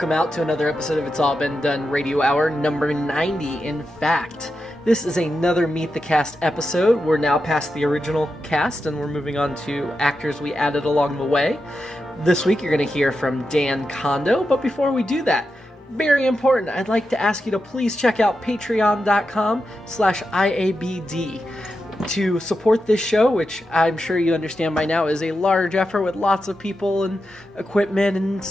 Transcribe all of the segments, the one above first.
Welcome out to another episode of It's All Been Done Radio Hour, number 90, in fact. This is another Meet the Cast episode. We're now past the original cast, and we're moving on to actors we added along the way. This week, you're going to hear from Dan Condo, but before we do that, very important, I'd like to ask you to please check out patreon.com/IABD to support this show, which I'm sure you understand by now is a large effort with lots of people and equipment and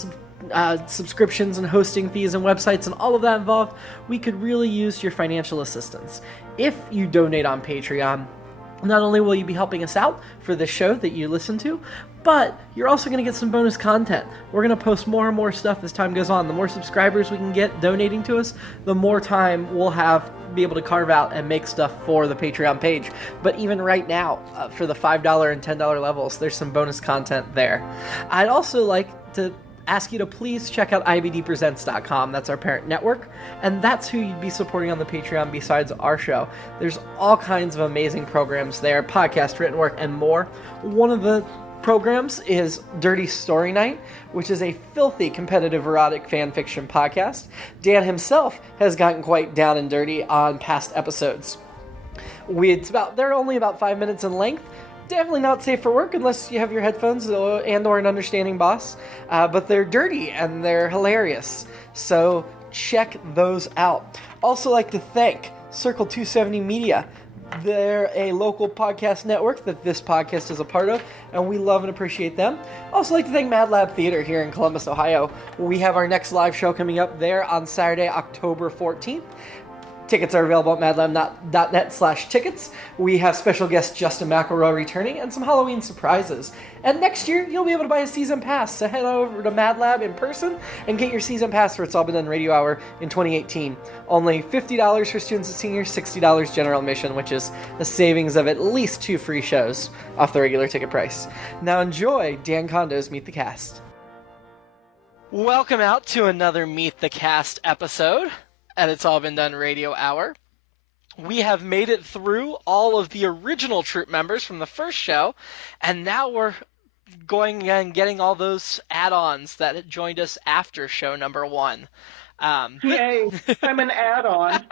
subscriptions and hosting fees and websites and all of that involved. We could really use your financial assistance. If you donate on Patreon, not only will you be helping us out for this show that you listen to, but you're also going to get some bonus content. We're going to post more and more stuff as time goes on. The more subscribers we can get donating to us, the more time we'll be able to carve out and make stuff for the Patreon page. But even right now, for the $5 and $10 levels, there's some bonus content there. I'd also like to ask you to please check out IABDpresents.com. That's our parent network, and that's who you'd be supporting on the Patreon besides our show. There's all kinds of amazing programs there, podcast, written work, and more. One of the programs is Dirty Story Night, which is a filthy competitive erotic fan fiction podcast. Dan himself has gotten quite down and dirty on past episodes. They're only about 5 minutes in length. Definitely not safe for work unless you have your headphones and or an understanding boss. But they're dirty and they're hilarious. So check those out. Also like to thank Circle 270 Media. They're a local podcast network that this podcast is a part of, and we love and appreciate them. Also like to thank Mad Lab Theater here in Columbus, Ohio. We have our next live show coming up there on Saturday, October 14th. Tickets are available at madlab.net/tickets. We have special guest Justin McElroy returning and some Halloween surprises. And next year, you'll be able to buy a season pass. So head over to Mad Lab in person and get your season pass for It's All Been Done Radio Hour in 2018. Only $50 for students and seniors, $60 general admission, which is a savings of at least 2 free shows off the regular ticket price. Now enjoy Dan Condo's Meet the Cast. Welcome out to another Meet the Cast episode at It's All Been Done Radio Hour. We have made it through all of the original troupe members from the first show, and now we're going and getting all those add-ons that joined us after show number 1. Yay, I'm an add-on.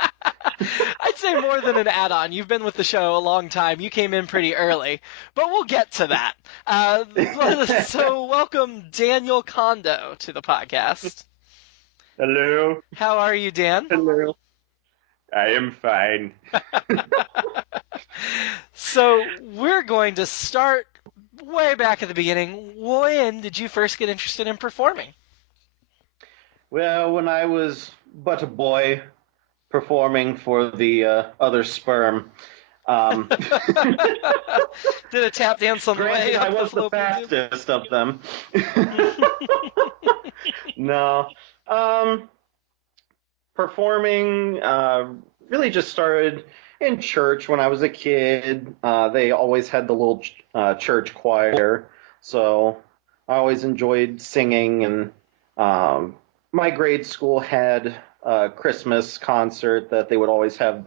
I'd say more than an add-on. You've been with the show a long time. You came in pretty early, but we'll get to that. So welcome Daniel Condo to the podcast. Hello. How are you, Dan? Hello. I am fine. So we're going to start way back at the beginning. When did you first get interested in performing? Well, when I was but a boy performing for the other sperm. Did a tap dance on the way up I was the fastest of them. No. Performing really just started in church when I was a kid. They always had the little church choir, so I always enjoyed singing. And my grade school had a Christmas concert that they would always have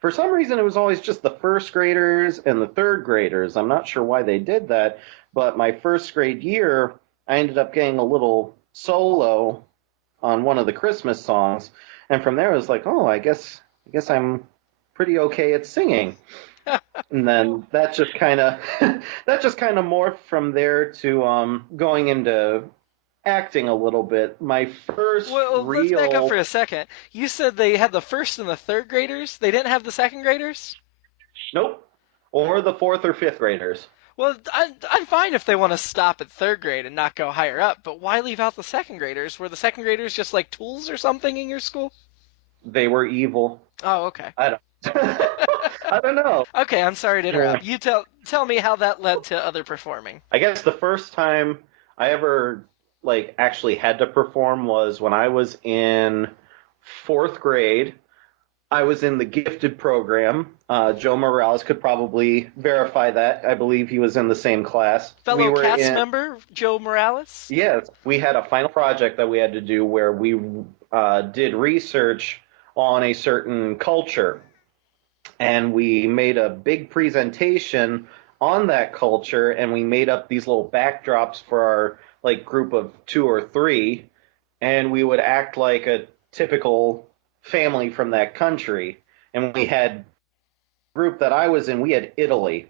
for some reason, it was always just the first graders and the third graders. I'm not sure why they did that, but my first grade year, I ended up getting a little solo on one of the Christmas songs, and from there I was like, oh, I guess I'm pretty okay at singing. And then that just kind of morphed from there to going into acting a little bit. My first let's back up for a second. You said they had the first and the third graders? They didn't have the second graders? Nope. Or the fourth or fifth graders. Well, I'm fine if they want to stop at third grade and not go higher up, but why leave out the second graders? Were the second graders just like tools or something in your school? They were evil. Oh, okay. I don't know. Okay, I'm sorry to interrupt. You tell me how that led to other performing. I guess the first time I ever actually had to perform was when I was in 4th grade. I was in the gifted program. Joe Morales could probably verify that. I believe he was in the same class. Fellow cast member, Joe Morales? Yes. We had a final project that we had to do where we did research on a certain culture. And we made a big presentation on that culture, and we made up these little backdrops for our group of 2 or 3. and we would act like a typical family from that country. And we had group that I was in, we had Italy.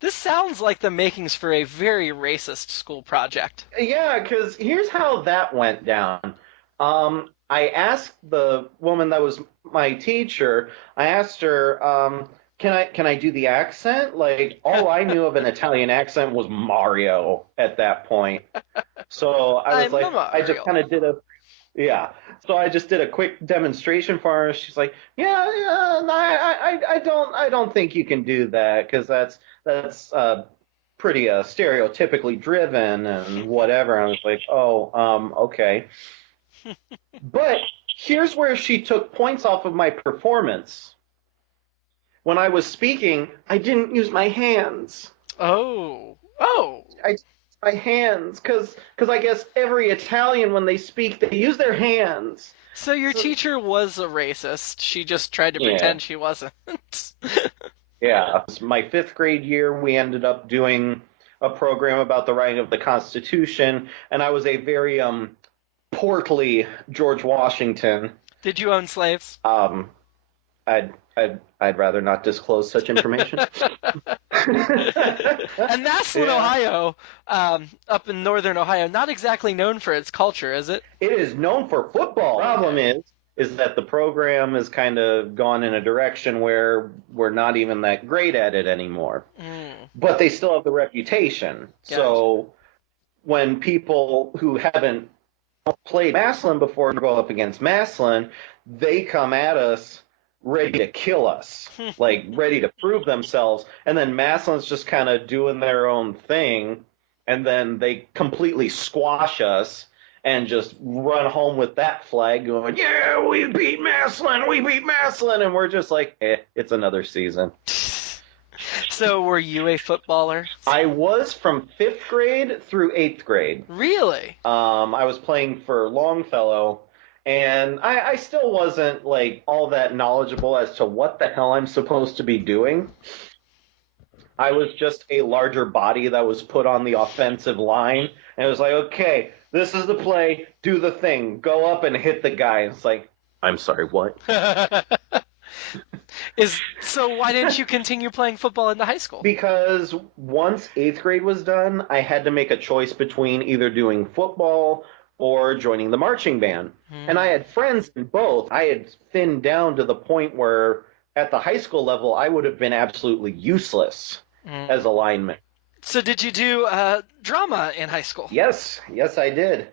This sounds like the makings for a very racist school project. Yeah, because here's how that went down. I asked the woman that was my teacher, I asked her, can I do the accent? Like, all I knew of an Italian accent was Mario at that point. So I was like, I just kind of did a, yeah. So I just did a quick demonstration for her. She's like, yeah, I don't think you can do that because that's pretty stereotypically driven and whatever. I was like, oh, okay. But here's where she took points off of my performance. When I was speaking, I didn't use my hands. Oh. I used my hands because I guess every Italian, when they speak, they use their hands. So your teacher was a racist. She just tried to pretend she wasn't. Yeah. My 5th grade year, we ended up doing a program about the writing of the Constitution, and I was a very portly George Washington. Did you own slaves? I'd rather not disclose such information. And Massillon, Ohio, up in northern Ohio, not exactly known for its culture, is it? It is known for football. The problem is that the program has kind of gone in a direction where we're not even that great at it anymore. But they still have the reputation. Gotcha. So when people who haven't played Massillon before go up against Massillon, they come at us ready to kill us, like ready to prove themselves. And then Massillon's just kind of doing their own thing, and then they completely squash us and just run home with that flag going, yeah, we beat Massillon, and we're just like, it's another season. So were you a footballer? I was from 5th grade through 8th grade. Really? I was playing for Longfellow, and I still wasn't like all that knowledgeable as to what the hell I'm supposed to be doing. I was just a larger body that was put on the offensive line, and it was like, okay, this is the play, do the thing, go up and hit the guy. And it's like, I'm sorry, what? So why didn't you continue playing football in the high school? Because once 8th grade was done, I had to make a choice between either doing football or joining the marching band. And I had friends in both. I had thinned down to the point where at the high school level, I would have been absolutely useless as a lineman. So did you do drama in high school? Yes, I did.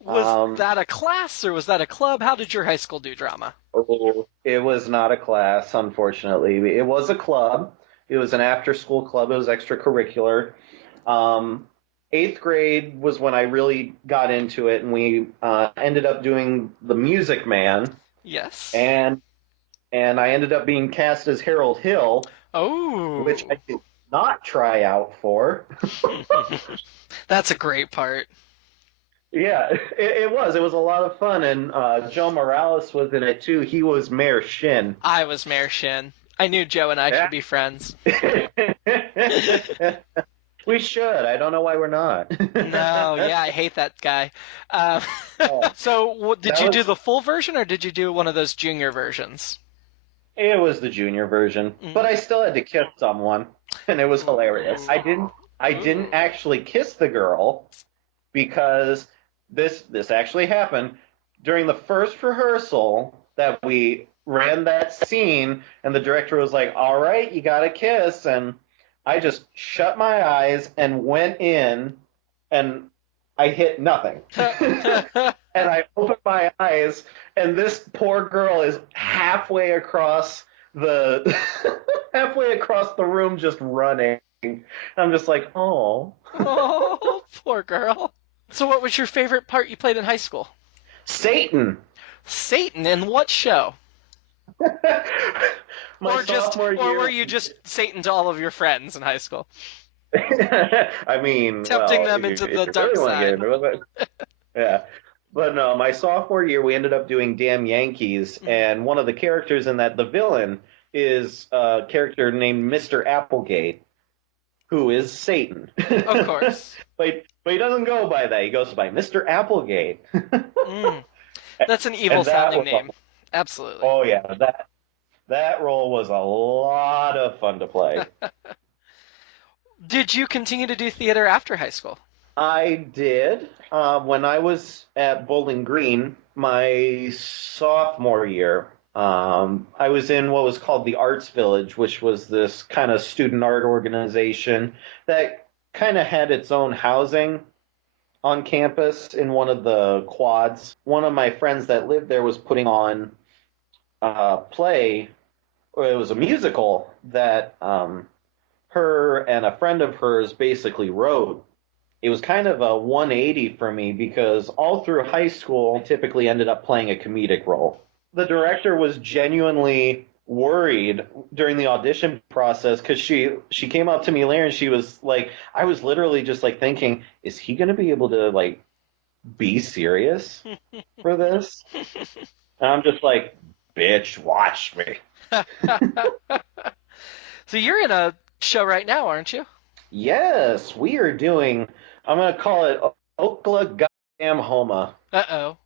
Was that a class or was that a club? How did your high school do drama? Oh, it was not a class, unfortunately. It was a club. It was an after-school club. It was extracurricular. 8th grade was when I really got into it, and we ended up doing The Music Man. Yes. And I ended up being cast as Harold Hill. Oh. Which I did not try out for. That's a great part. Yeah, it was. It was a lot of fun, and Joe Morales was in it, too. He was Mayor Shin. I was Mayor Shin. I knew Joe and I should be friends. We should. I don't know why we're not. No, yeah, I hate that guy. So did you do the full version, or did you do one of those junior versions? It was the junior version, but I still had to kiss someone, and it was hilarious. I didn't actually kiss the girl because this actually happened during the first rehearsal that we ran that scene, and the director was like, all right, you got to kiss, and I just shut my eyes and went in, and I hit nothing. And I opened my eyes, and this poor girl is halfway across the room just running. I'm just like, oh. Oh, poor girl. So what was your favorite part you played in high school? Satan. Satan? In what show? Or were you just Satan to all of your friends in high school? I mean, tempting them into the dark side. Yeah. But no, my sophomore year, we ended up doing Damn Yankees, and one of the characters in that, the villain, is a character named Mr. Applegate, who is Satan. Of course. but he doesn't go by that. He goes by Mr. Applegate. That's an And evil that sounding was name. Absolutely. Oh yeah, that role was a lot of fun to play. Did you continue to do theater after high school? I did. When I was at Bowling Green, my sophomore year, I was in what was called the Arts Village, which was this kind of student art organization that kind of had its own housing on campus in one of the quads. One of my friends that lived there was putting on a play, or it was a musical that her and a friend of hers basically wrote. It was kind of a 180 for me because all through high school, I typically ended up playing a comedic role. The director was genuinely worried during the audition process because she came up to me later and she was like, I was literally just like thinking, is he going to be able to like be serious for this? And I'm just like, bitch, watch me. So you're in a show right now, aren't you? Yes, we are doing, I'm going to call it Oklahoma Goddamn Homa. Uh-oh.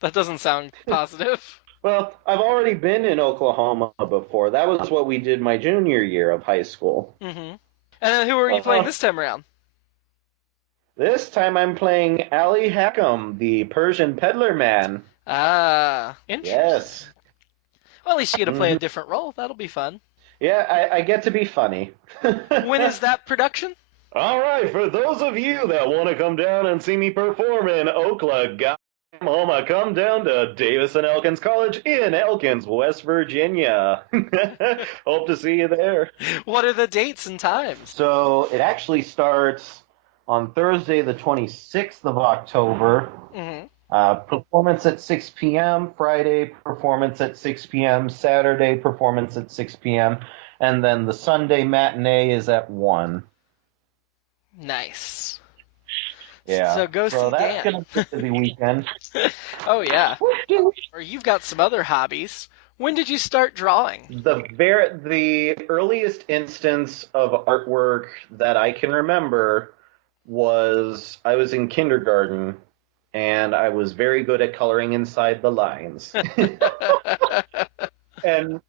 That doesn't sound positive. Well, I've already been in Oklahoma before. That was what we did my junior year of high school. Mm-hmm. And then who are you playing this time around? This time I'm playing Ali Hackham, the Persian peddler man. Ah, interesting. Yes. Well, at least you get to play a different role. That'll be fun. Yeah, I get to be funny. When is that production? All right, for those of you that want to come down and see me perform in Oklahoma, come down to Davis and Elkins College in Elkins, West Virginia. Hope to see you there. What are the dates and times? So it actually starts on Thursday, the 26th of October. Mm-hmm. Performance at 6 p.m., Friday performance at 6 p.m., Saturday performance at 6 p.m., and then the Sunday matinee is at 1. Nice. Yeah. So go see Dan. So that's going to be a busy weekend. Oh, yeah. Or you've got some other hobbies. When did you start drawing? The earliest instance of artwork that I can remember was I was in kindergarten, and I was very good at coloring inside the lines. And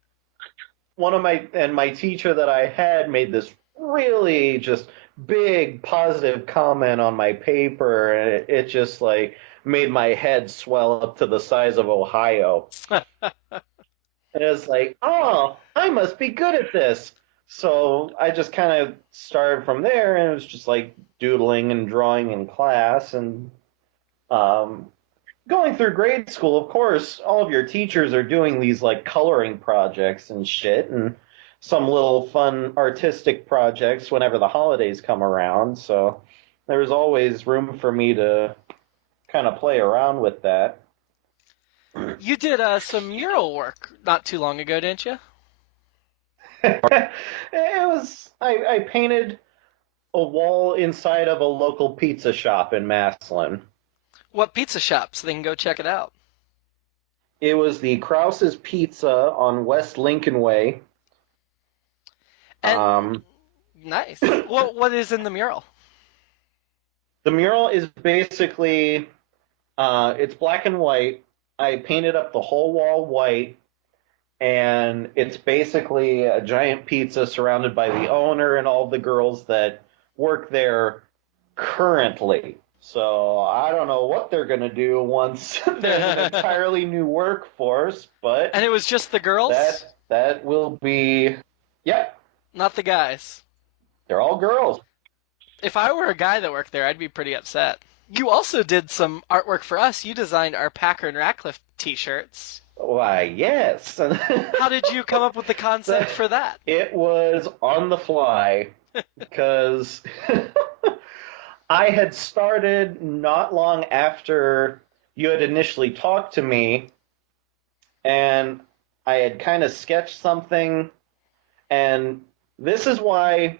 my teacher that I had made this really just big positive comment on my paper, and it just like made my head swell up to the size of Ohio. And it's like, oh, I must be good at this. So I just kind of started from there, and it was just like doodling and drawing in class. And going through grade school, of course, all of your teachers are doing these like coloring projects and shit, and some little fun artistic projects whenever the holidays come around. So there was always room for me to kind of play around with that. You did some mural work not too long ago, didn't you? I painted a wall inside of a local pizza shop in Massillon. What pizza shop, so they can go check it out? It was the Krause's Pizza on West Lincoln Way. And nice. What is in the mural? The mural is basically it's black and white. I painted up the whole wall white, and it's basically a giant pizza surrounded by the owner and all the girls that work there currently. So I don't know what they're going to do once there's an entirely new workforce, but... And it was just the girls? That will be... Yep. Not the guys. They're all girls. If I were a guy that worked there, I'd be pretty upset. You also did some artwork for us. You designed our Packer and Ratcliffe t-shirts. Why, yes. How did you come up with the concept for that? It was on the fly, because I had started not long after you had initially talked to me, and I had kind of sketched something, and this is why,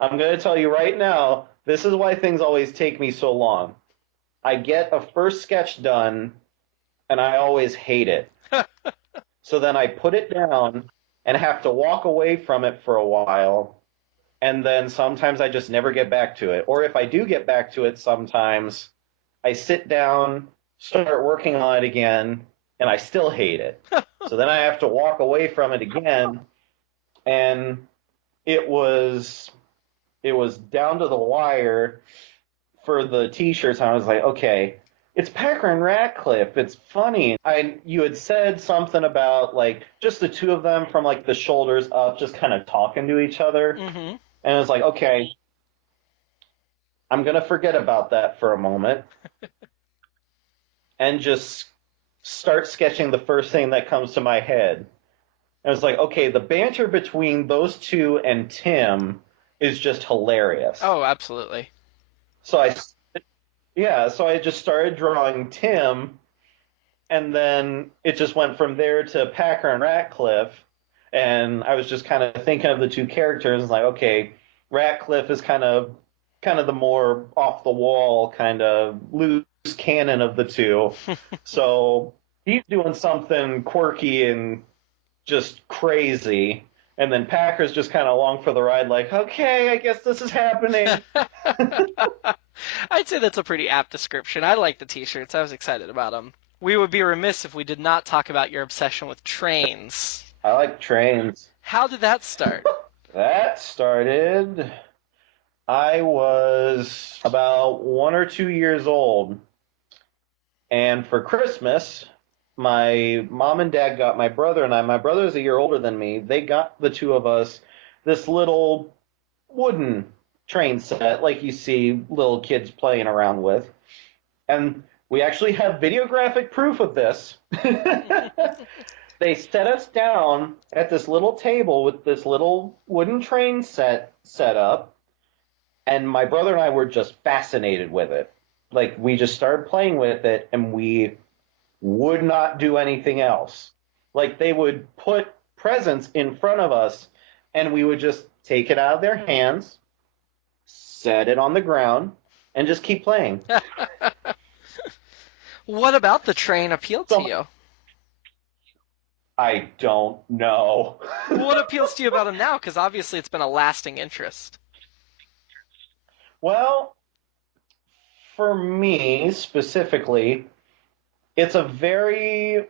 I'm going to tell you right now, this is why things always take me so long. I get a first sketch done, and I always hate it. So then I put it down and have to walk away from it for a while and then sometimes I just never get back to it. Or if I do get back to it sometimes, I sit down, start working on it again, and I still hate it. So then I have to walk away from it again, and it was down to the wire for the t-shirts. I was like, okay, it's Packer and Ratcliffe. It's funny. You had said something about like just the two of them from like the shoulders up, just kind of talking to each other. Mm-hmm. And I was like, okay, I'm gonna forget about that for a moment and just start sketching the first thing that comes to my head. And I was like, okay, the banter between those two and Tim is just hilarious. Oh, absolutely. So I just started drawing Tim, and then it just went from there to Packer and Ratcliffe, and I was just kind of thinking of the two characters, like, okay, Ratcliffe is kind of the more off the wall, kind of loose cannon of the two, so he's doing something quirky and just crazy. And then Packer's just kind of along for the ride, like, okay, I guess this is happening. I'd say that's a pretty apt description. I like the t-shirts. I was excited about them. We would be remiss if we did not talk about your obsession with trains. I like trains. How did that start? That started, I was about 1 or 2 years old. And for Christmas, my mom and dad got my brother and I. My brother's a year older than me. They got the two of us this little wooden train set like you see little kids playing around with. And we actually have videographic proof of this. They set us down at this little table with this little wooden train set up, and my brother and I were just fascinated with it. Like, we just started playing with it, and we would not do anything else. Like, they would put presents in front of us, and we would just take it out of their hands, set it on the ground, and just keep playing. What about the train appealed to you? I don't know. What appeals to you about them now? Because obviously it's been a lasting interest. Well, for me specifically, it's a very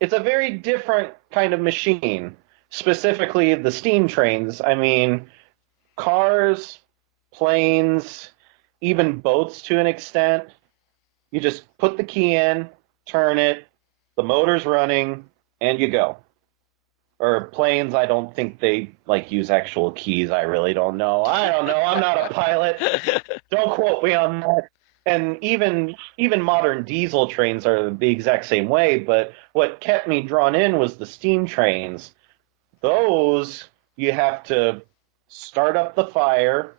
different kind of machine. Specifically, the steam trains. I mean, cars, planes, even boats to an extent. You just put the key in, turn it, the motor's running, and you go. Or planes, I don't think they use actual keys. I really don't know. I don't know. I'm not a pilot. Don't quote me on that. And even modern diesel trains are the exact same way, but what kept me drawn in was the steam trains. Those, you have to start up the fire,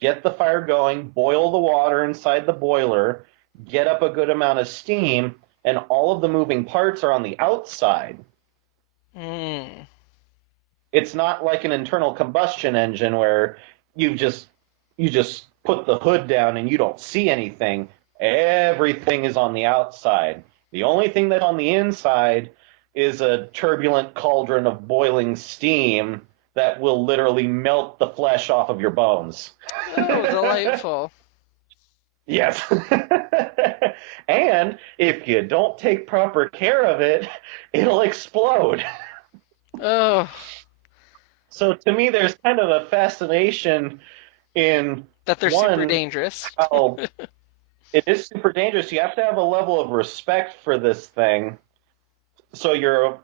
get the fire going, boil the water inside the boiler, get up a good amount of steam, and all of the moving parts are on the outside. Mm. It's not like an internal combustion engine where you just put the hood down and you don't see anything. Everything is on the outside. The only thing that's on the inside is a turbulent cauldron of boiling steam that will literally melt the flesh off of your bones. Oh, delightful. Yes. And if you don't take proper care of it, it'll explode. Oh. So to me, there's kind of a fascination in That they're super dangerous. Oh, it is super dangerous. You have to have a level of respect for this thing. So you're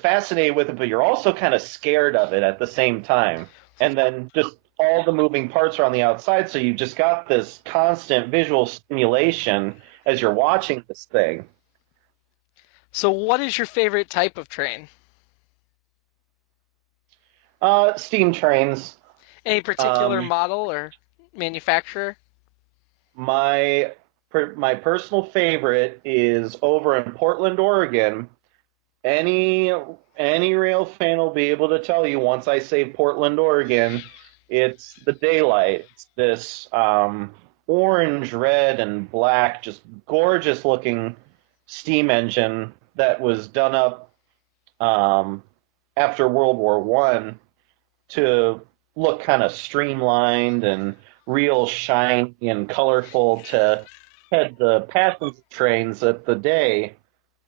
fascinated with it, but you're also kind of scared of it at the same time. And then just all the moving parts are on the outside, so you've just got this constant visual stimulation as you're watching this thing. So what is your favorite type of train? Steam trains. Any particular model or manufacturer? My personal favorite is over in Portland, Oregon. Any rail fan will be able to tell you once I say Portland, Oregon, it's the Daylight. It's this orange, red, and black, just gorgeous looking steam engine that was done up after World War I to look kind of streamlined and real shiny and colorful to head the passenger trains at the day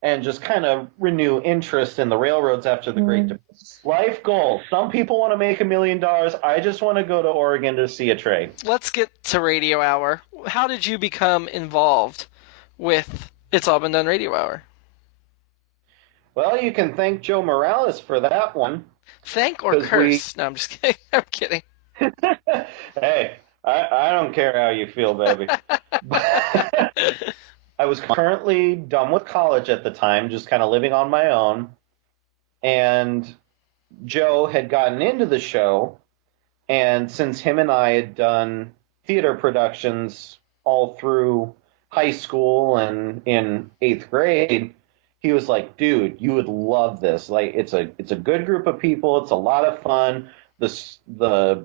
and just kind of renew interest in the railroads after the Great Depression. Life goal. Some people want to make $1 million. I just want to go to Oregon to see a train. Let's get to Radio Hour. How did you become involved with It's All Been Done Radio Hour? Well, you can thank Joe Morales for that one. Thank or curse? No, I'm just kidding. I'm kidding. Hey, I don't care how you feel, baby. I was currently done with college at the time, just kind of living on my own. And Joe had gotten into the show. And since him and I had done theater productions all through high school and in 8th grade, he was like, dude, you would love this. Like, it's a good group of people. It's a lot of fun. The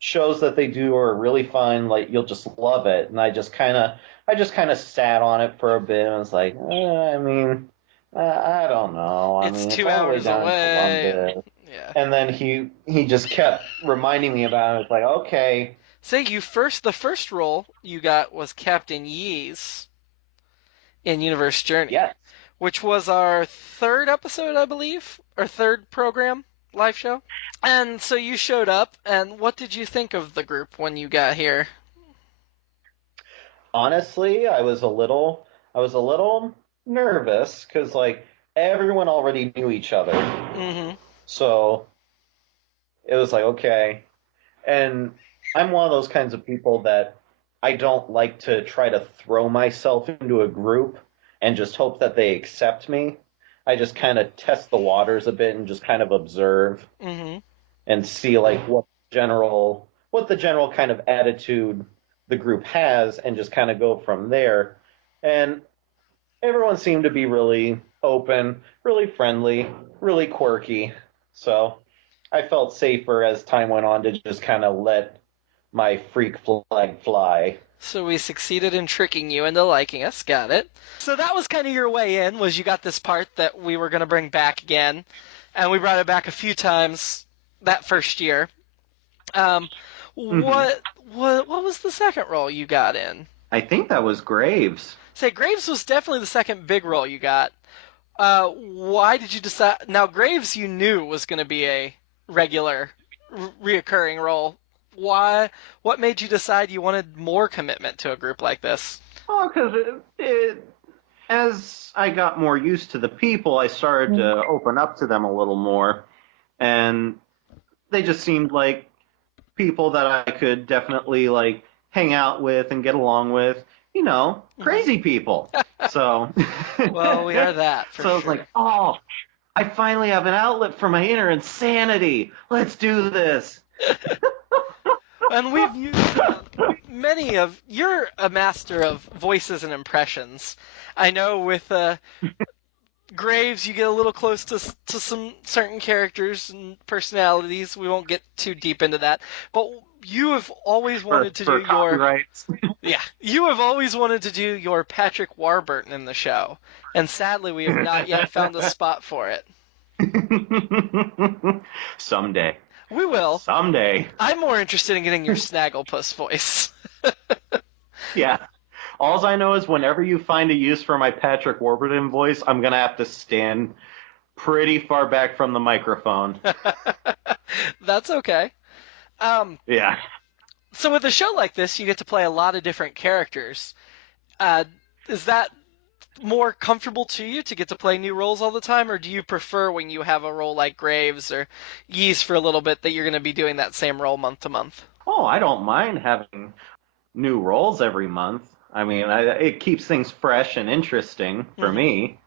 shows that they do are really fun. Like, you'll just love it. And I just kind of sat on it for a bit and was like, I don't know. It's 2 hours away. Yeah. And then he just kept reminding me about it. It's like, okay. Say the first role you got was Captain Yeez in Universe Journey. Yes. Which was our 3rd episode, I believe, or 3rd program, live show. And so you showed up, and what did you think of the group when you got here? Honestly, I was a little nervous because like everyone already knew each other. Mm-hmm. So it was like, okay. And I'm one of those kinds of people that I don't like to try to throw myself into a group and just hope that they accept me. I just kind of test the waters a bit and just kind of observe and see like what the general kind of attitude the group has and just kind of go from there. And everyone seemed to be really open, really friendly, really quirky. So I felt safer as time went on to just kind of let my freak flag fly. So we succeeded in tricking you into liking us. Got it. So that was kind of your way in, was you got this part that we were going to bring back again. And we brought it back a few times that first year. What was the second role you got in? I think that was Graves. Say, Graves was definitely the second big role you got. Why did you decide? Now, Graves you knew was going to be a regular, reoccurring role. Why? What made you decide you wanted more commitment to a group like this? Oh, because as I got more used to the people, I started to open up to them a little more. And they just seemed like people that I could definitely like hang out with and get along with. You know, crazy people. So, well, we are that. For so I was like, oh, I finally have an outlet for my inner insanity. Let's do this. And we've used many of. You're a master of voices and impressions. I know with Graves, you get a little close to some certain characters and personalities. We won't get too deep into that, but you have always wanted to do copyrights. You have always wanted to do your Patrick Warburton in the show, and sadly, we have not yet found a spot for it. Someday. We will. Someday. I'm more interested in getting your Snagglepuss voice. Yeah. All I know is whenever you find a use for my Patrick Warburton voice, I'm going to have to stand pretty far back from the microphone. That's okay. Yeah. So with a show like this, you get to play a lot of different characters. Is that more comfortable to you to get to play new roles all the time, or do you prefer when you have a role like Graves or Yeez for a little bit that you're going to be doing that same role month to month? Oh, I don't mind having new roles every month. I mean, it keeps things fresh and interesting for me.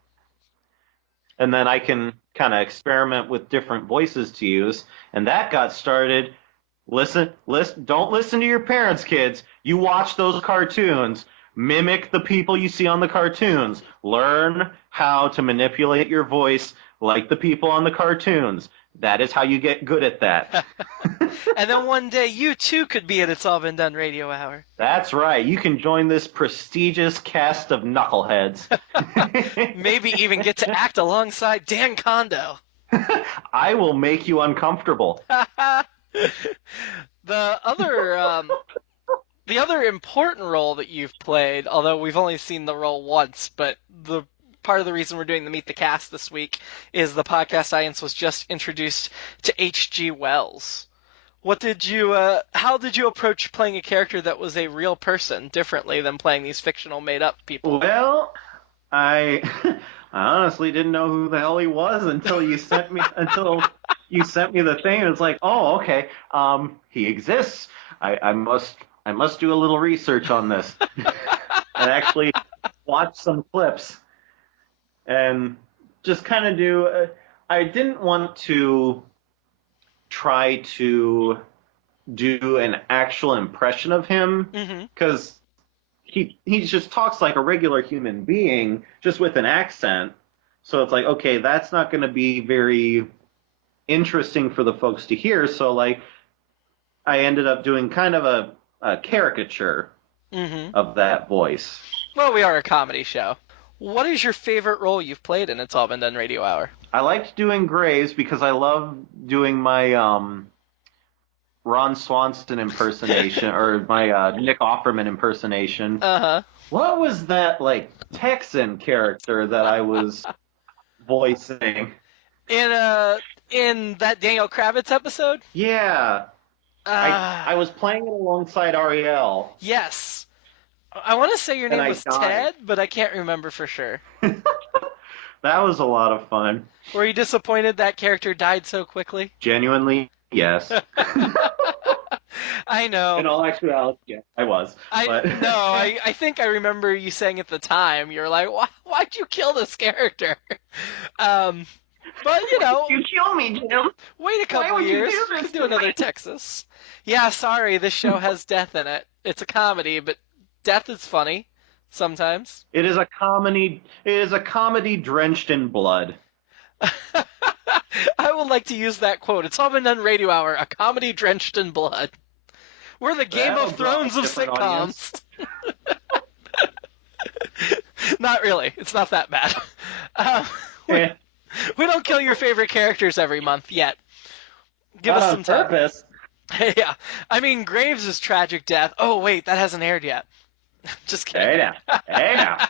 And then I can kind of experiment with different voices to use. And that got started. Listen, don't listen to your parents, kids. You watch those cartoons. Mimic the people you see on the cartoons. Learn how to manipulate your voice like the people on the cartoons. That is how you get good at that. And then one day you too could be at It's All Been Done Radio Hour. That's right. You can join this prestigious cast of knuckleheads. Maybe even get to act alongside Dan Condo. I will make you uncomfortable. The other important role that you've played, although we've only seen the role once, but the part of the reason we're doing the Meet the Cast this week is the podcast audience was just introduced to H.G. Wells. How did you approach playing a character that was a real person differently than playing these fictional made-up people? Well, I honestly didn't know who the hell he was until you sent me the thing. It was like, oh, okay, he exists. I must do a little research on this and actually watch some clips and just kind of do. I didn't want to try to do an actual impression of him because he just talks like a regular human being, just with an accent. So it's like, okay, that's not going to be very interesting for the folks to hear. So like, I ended up doing kind of a caricature of that voice. Well, we are a comedy show. What is your favorite role you've played in It's All Been Done Radio Hour? I liked doing Graves because I love doing my Ron Swanson impersonation or my Nick Offerman impersonation. What was that like Texan character that I was voicing in that Daniel Kravitz episode? Yeah, I was playing it alongside Ariel. Yes, I want to say your name was Ted, but I can't remember for sure. That was a lot of fun. Were you disappointed that character died so quickly? Genuinely, yes. I know. In all actuality, yeah, I was. I think I remember you saying at the time, you were like, why'd you kill this character? But, you know. You kill me, Jim. Wait a couple years. You can do another Texas. Yeah, sorry, this show has death in it. It's a comedy, but death is funny. Sometimes. It is a comedy. It is a comedy drenched in blood. I would like to use that quote. It's All Been Done Radio Hour, a comedy drenched in blood. We're the Game of Thrones of sitcoms. Not really. It's not that bad. We don't kill your favorite characters every month yet. Give us some time. Purpose. Yeah. I mean, Graves' tragic death. Oh, wait, that hasn't aired yet. Just kidding. Hey now.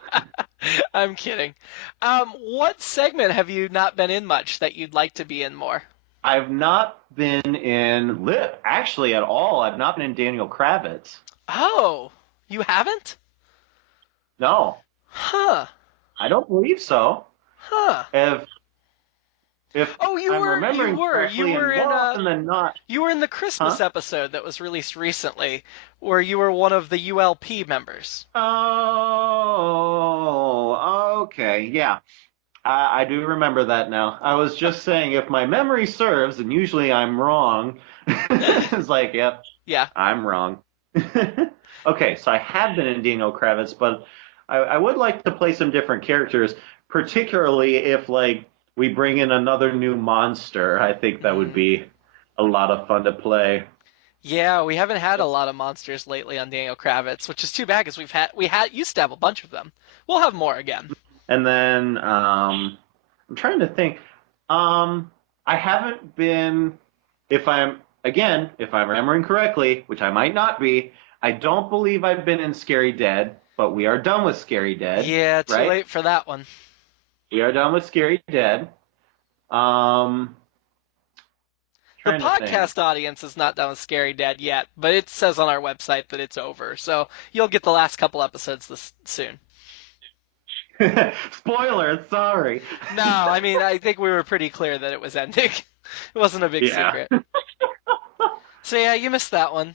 I'm kidding. What segment have you not been in much that you'd like to be in more? I've not been in actually at all. I've not been in Daniel Kravitz. Oh, you haven't? No. Huh. I don't believe so. Huh. If you I'm were and then not. You were in the Christmas episode that was released recently, where you were one of the ULP members. Oh, okay, yeah. I do remember that now. I was just saying, if my memory serves, and usually I'm wrong, it's like, yep, yeah, I'm wrong. Okay, so I have been in Daniel Kravitz, but I would like to play some different characters, particularly if, like, we bring in another new monster. I think that would be a lot of fun to play. Yeah, we haven't had a lot of monsters lately on Daniel Kravitz, which is too bad because we used to have a bunch of them. We'll have more again. And then I'm trying to think. I haven't been, if I'm remembering correctly, which I might not be, I don't believe I've been in Scary Dead, but we are done with Scary Dead. Yeah, too late for that one. We are done with Scary Dead. The podcast audience is not done with Scary Dead yet, but it says on our website that it's over, so you'll get the last couple episodes soon. Spoiler, sorry. No, I mean, I think we were pretty clear that it was ending. It wasn't a big secret. So yeah, you missed that one.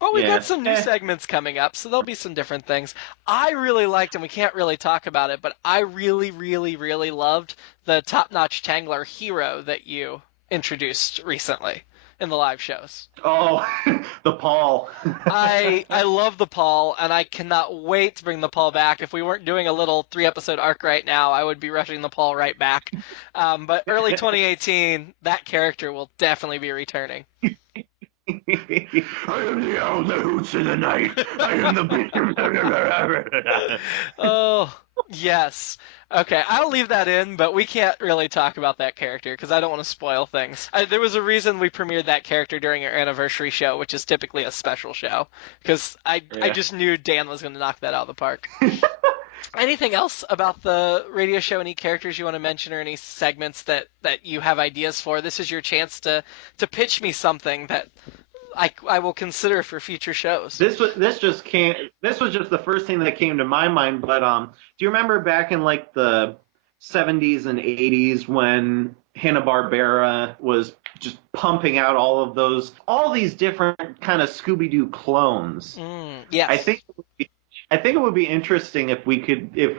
But we've got some new segments coming up, so there'll be some different things. I really liked, and we can't really talk about it, but I really, really, really loved the top-notch Tangler hero that you introduced recently in the live shows. Oh, the Paul. I love the Paul, and I cannot wait to bring the Paul back. If we weren't doing a little 3-episode arc right now, I would be rushing the Paul right back. But early 2018, that character will definitely be returning. I am the owl that hoots in the night. I am the beast. Oh, Yes. Okay, I'll leave that in, but we can't really talk about that character because I don't want to spoil things. There was a reason we premiered that character during our anniversary show, which is typically a special show, because I Yeah. just knew Dan was going to knock that out of the park. Anything else about the radio show? Any characters you want to mention or any segments that you have ideas for? This is your chance to pitch me something that I will consider for future shows. This was just the first thing that came to my mind. But do you remember back in like the 70s and 80s when Hanna-Barbera was just pumping out all these different kind of Scooby-Doo clones? Yes. I think it would be interesting if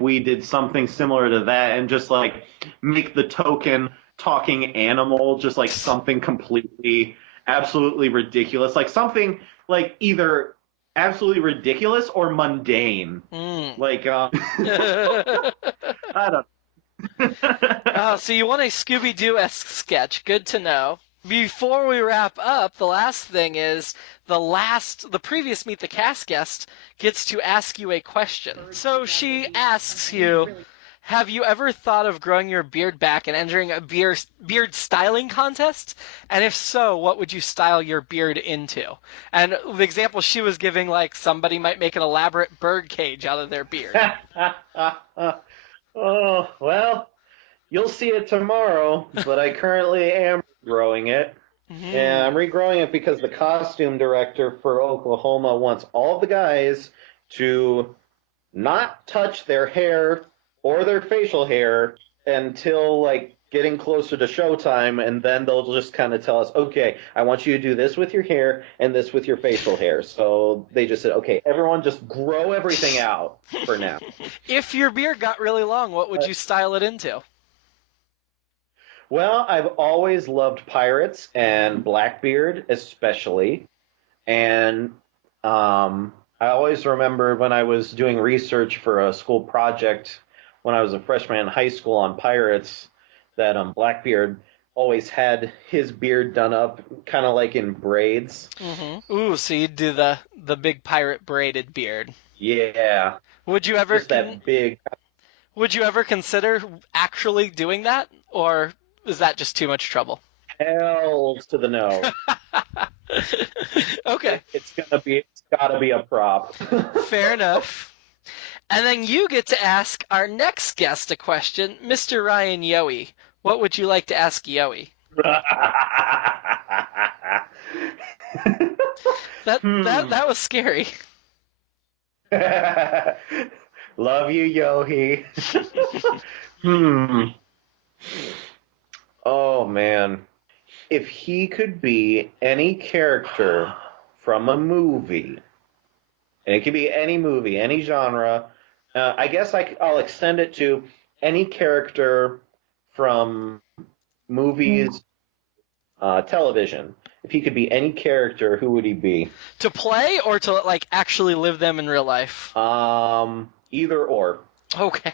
we did something similar to that and just like make the token talking animal just like something completely absolutely ridiculous, like something like either absolutely ridiculous or mundane. Like I don't know. So you want a Scooby-Doo-esque sketch. Good to know. Before we wrap up, the last thing is the previous Meet the Cast guest gets to ask you a question. So she asks you, have you ever thought of growing your beard back and entering a beard styling contest? And if so, what would you style your beard into? And the example she was giving, like, somebody might make an elaborate bird cage out of their beard. Oh, well, you'll see it tomorrow, but I currently am growing it. And I'm regrowing it because the costume director for Oklahoma wants all the guys to not touch their hair or their facial hair until like getting closer to showtime, and then they'll just kind of tell us, okay, I want you to do this with your hair and this with your facial hair. So they just said, okay, everyone just grow everything out for now. If your beard got really long, what would you style it into? Well, I've always loved pirates and Blackbeard especially, and I always remember when I was doing research for a school project when I was a freshman in high school on pirates, that Blackbeard always had his beard done up kind of like in braids. Ooh, so you'd do the big pirate braided beard. Yeah. Would you ever Just that big. Would you ever consider actually doing that, or is that just too much trouble? Hells to the no. Okay. It's gotta be a prop. Fair enough. And then you get to ask our next guest a question, Mr. Ryan Yowie. What would you like to ask Yowie? That was scary. Love you, Yohi. Oh, man. If he could be any character from a movie, and it could be any movie, any genre, I guess I'll extend it to any character from movies, television. If he could be any character, who would he be? To play or to like actually live them in real life? Either or. Okay.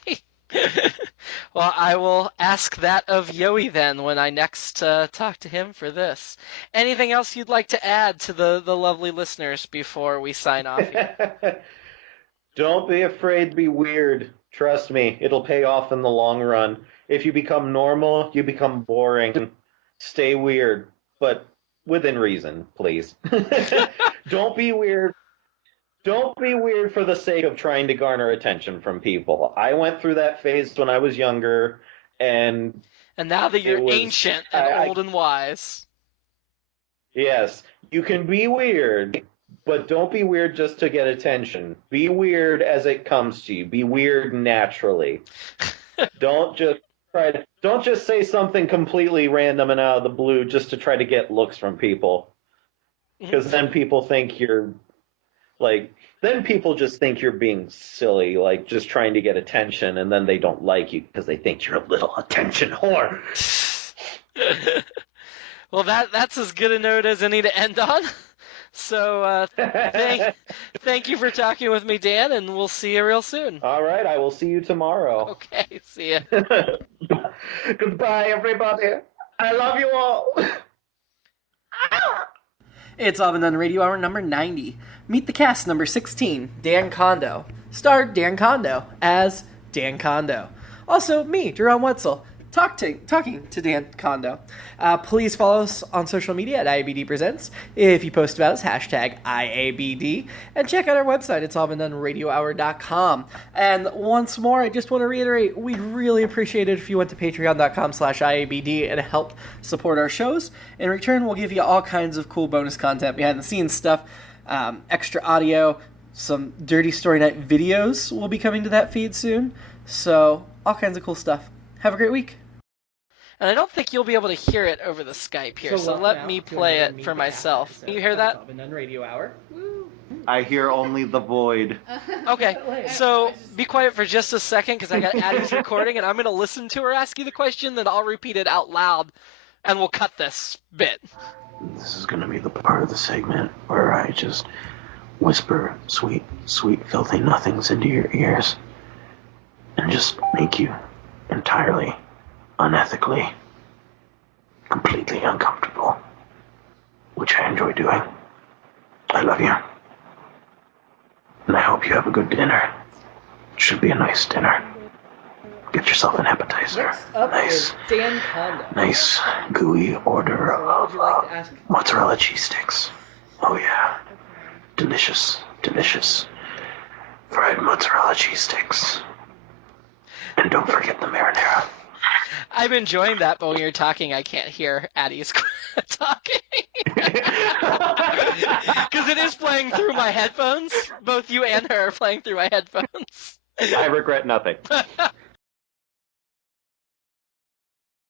Well, I will ask that of Yowie then when I next talk to him for this. Anything else you'd like to add to the lovely listeners before we sign off here? Don't be afraid to be weird. Trust me, it'll pay off in the long run. If you become normal, you become boring. Stay weird, but within reason, please. Don't be weird. Don't be weird for the sake of trying to garner attention from people. I went through that phase when I was younger, and now that you're ancient and old and wise. Yes, you can be weird, but don't be weird just to get attention. Be weird as it comes to you. Be weird naturally. Don't just say something completely random and out of the blue just to try to get looks from people. Because then people think you're then people just think you're being silly, like just trying to get attention, and then they don't like you because they think you're a little attention whore. Well, that's as good a note as any to end on. So thank you for talking with me, Dan, and we'll see you real soon. All right, I will see you tomorrow. Okay, see ya. Goodbye, everybody. I love you all. It's All Been Done Radio Hour number 90. Meet the cast number 16, Dan Condo. Starred Dan Condo as Dan Condo. Also, me, Jerome Wetzel, talking to Dan Condo. Please follow us on social media at IABD Presents. If you post about us, hashtag IABD. And check out our website. It's allbeendoneradiohour.com. And once more, I just want to reiterate, we'd really appreciate it if you went to patreon.com/IABD and helped support our shows. In return, we'll give you all kinds of cool bonus content, behind-the-scenes stuff, extra audio, some Dirty Story Night videos will be coming to that feed soon. So, all kinds of cool stuff. Have a great week. And I don't think you'll be able to hear it over the Skype here, so let me play it for myself. You hear that? Radio Hour. I hear only the void. Okay, so be quiet for just a second, because I got Addie's recording, and I'm going to listen to her ask you the question, then I'll repeat it out loud, and we'll cut this bit. This is going to be the part of the segment where I just whisper sweet, sweet, filthy nothings into your ears and just make you entirely, unethically, completely uncomfortable, which I enjoy doing. I love you. And I hope you have a good dinner. It should be a nice dinner. Get yourself an appetizer. Nice gooey order of mozzarella cheese sticks. Oh yeah. Delicious, delicious fried mozzarella cheese sticks. And don't forget the marinara. I'm enjoying that, but when you're talking, I can't hear Addie's talking. Because it is playing through my headphones. Both you and her are playing through my headphones. I regret nothing.